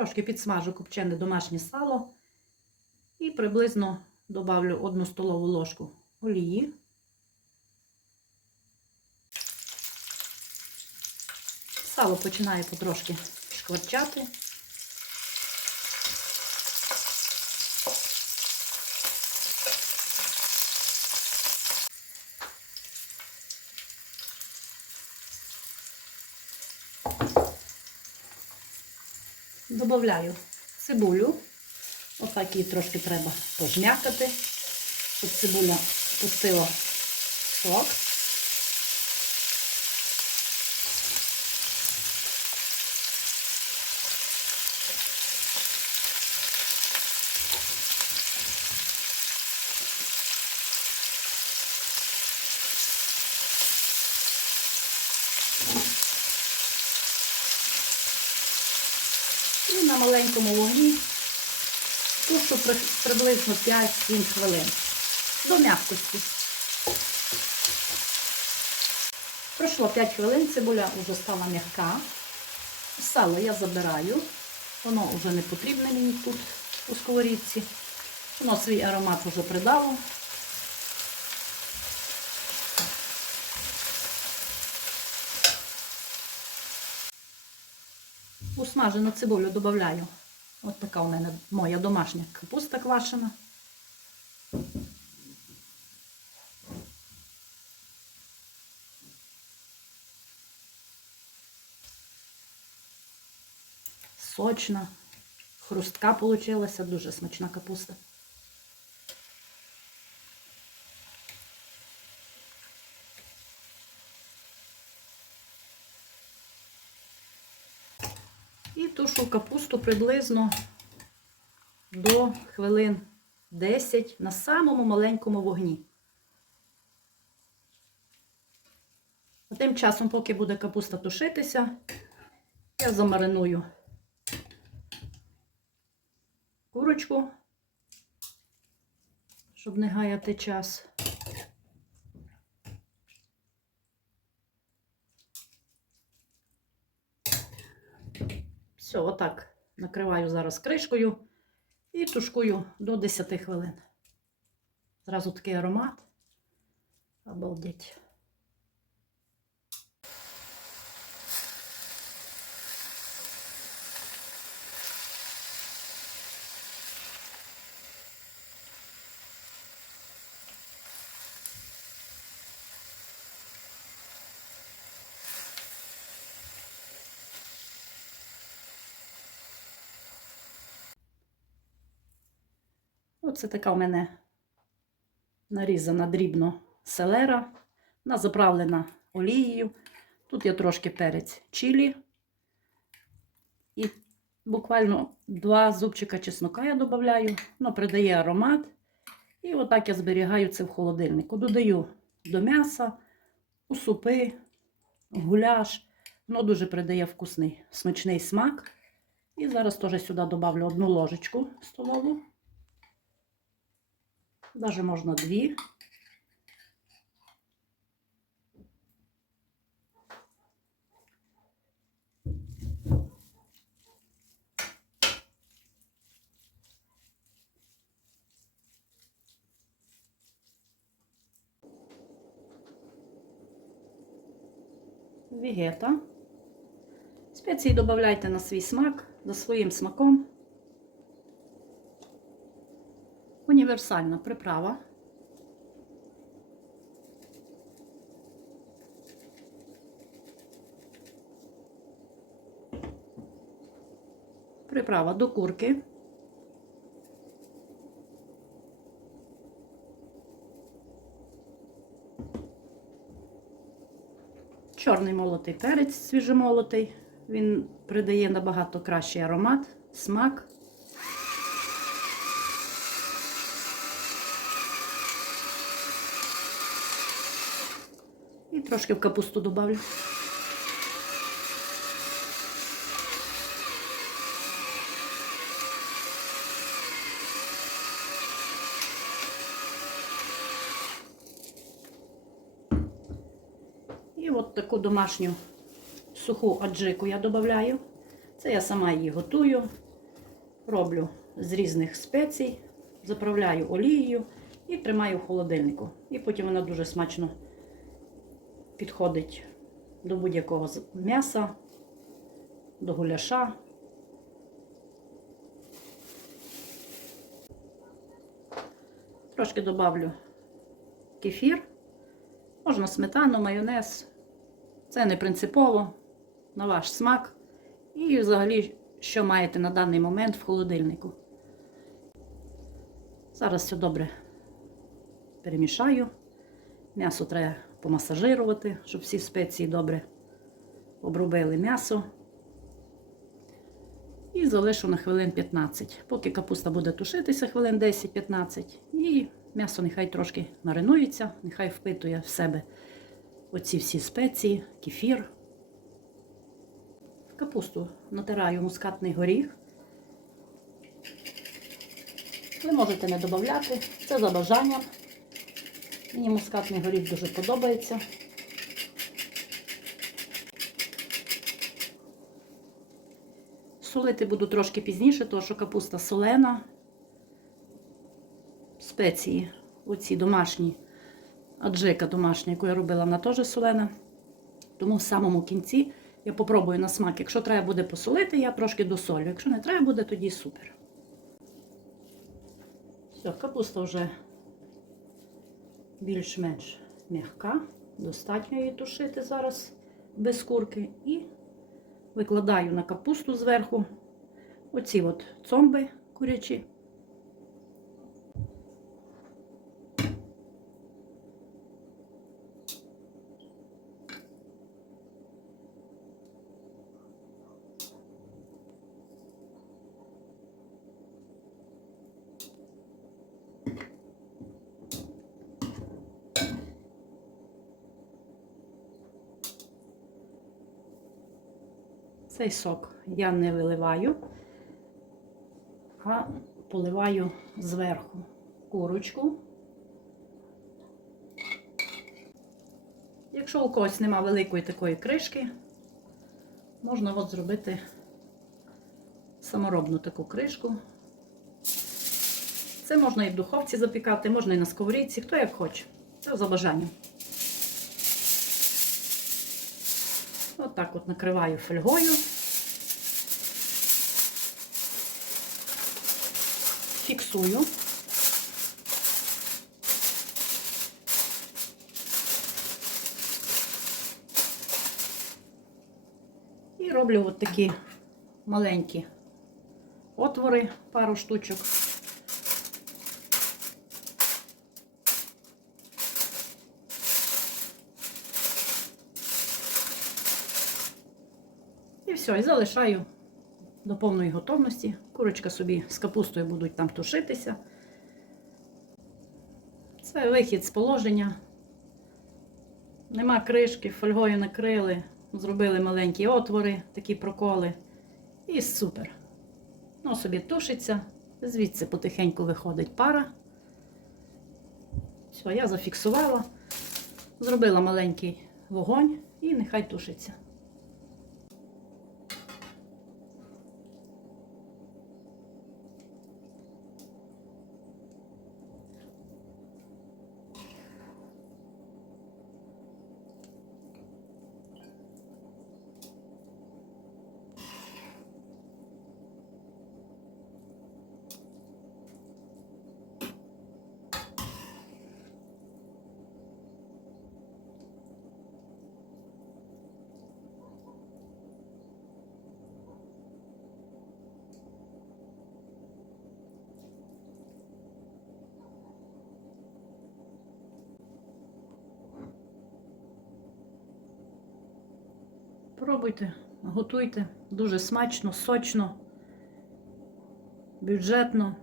Трошки підсмажу копчене домашнє сало і приблизно добавлю 1 столову ложку олії. Сало починає потрошки шкварчати. Добавляю цибулю. Отак її трошки треба пожмякати, щоб цибуля пустила сок. І на маленькому вогні тушу приблизно 5-7 хвилин до м'якості. Пройшло 5 хвилин, цибуля вже стала м'яка. Сало я забираю, воно вже не потрібне мені тут у сковорідці. Воно свій аромат вже придало. У смажену цибулю додаю. От така у мене моя домашня капуста квашена. Сочна, хрустка получилася, дуже смачна капуста. І тушу капусту приблизно до хвилин 10 на самому маленькому вогні. А тим часом, поки буде капуста тушитися, я замариную курочку, щоб не гаяти час. Все, отак накриваю зараз кришкою і тушкую до 10 хвилин. Зразу такий аромат. Обалдеть. Оце така у мене нарізана дрібно селера. Вона заправлена олією. Тут я трошки перець чилі. І буквально два зубчика чеснока я додаю. Воно придає аромат. І отак я зберігаю це в холодильнику. Додаю до м'яса, у супи, гуляш. Воно дуже придає вкусний смачний смак. І зараз теж сюди додавлю одну ложечку столову. Даже можна дві. Вігета. Спеції додавайте на свій смак, за своїм смаком. Універсальна приправа. Приправа до курки. Чорний молотий перець свіжомолотий. Він придає набагато кращий аромат, смак. Трошки в капусту добавлю. І от таку домашню суху аджику я додаю. Це я сама її готую. роблю з різних спецій, заправляю олією і тримаю в холодильнику. І потім вона дуже смачно підходить до будь-якого м'яса, до гуляша. Трошки добавлю кефір, можна сметану, майонез. Це не принципово, на ваш смак. І взагалі, що маєте на даний момент в холодильнику. Зараз все добре перемішаю. М'ясо треба помасажирувати, щоб всі спеції добре обробили м'ясо. І залишу на хвилин 15. Поки капуста буде тушитися хвилин 10-15. І м'ясо нехай трошки маринується, нехай впитує в себе оці всі спеції, кефір. В капусту натираю мускатний горіх. Ви можете не додати, це за бажанням. Мені мускатний горіх дуже подобається. Солити буду трошки пізніше, тому що капуста солена. Спеції, оці домашні, аджика домашня, яку я робила, вона теж солена. Тому в самому кінці я попробую на смак. Якщо треба буде посолити, я трошки досолю. Якщо не треба буде, тоді супер. Все, капуста вже більш-менш м'яка. Достатньо її тушити зараз без курки. І викладаю на капусту зверху оці от цомби курячі. Цей сок я не виливаю, а поливаю зверху курочку. Якщо у когось нема великої такої кришки, можна от зробити саморобну таку кришку. Це можна і в духовці запікати, можна і на сковорідці, хто як хоче. Це за бажанням. Отак от накриваю фольгою. Фіксую. І роблю от такі маленькі отвори, пару штучок. І все, і залишаю до повної готовності. Курочка собі з капустою будуть там тушитися. Це вихід з положення. Нема кришки, фольгою накрили, зробили маленькі отвори, такі проколи. І супер. Ну, собі тушиться, звідси потихеньку виходить пара. Все, я зафіксувала, зробила маленький вогонь і нехай тушиться. Пробуйте, готуйте. Дуже смачно, сочно, бюджетно.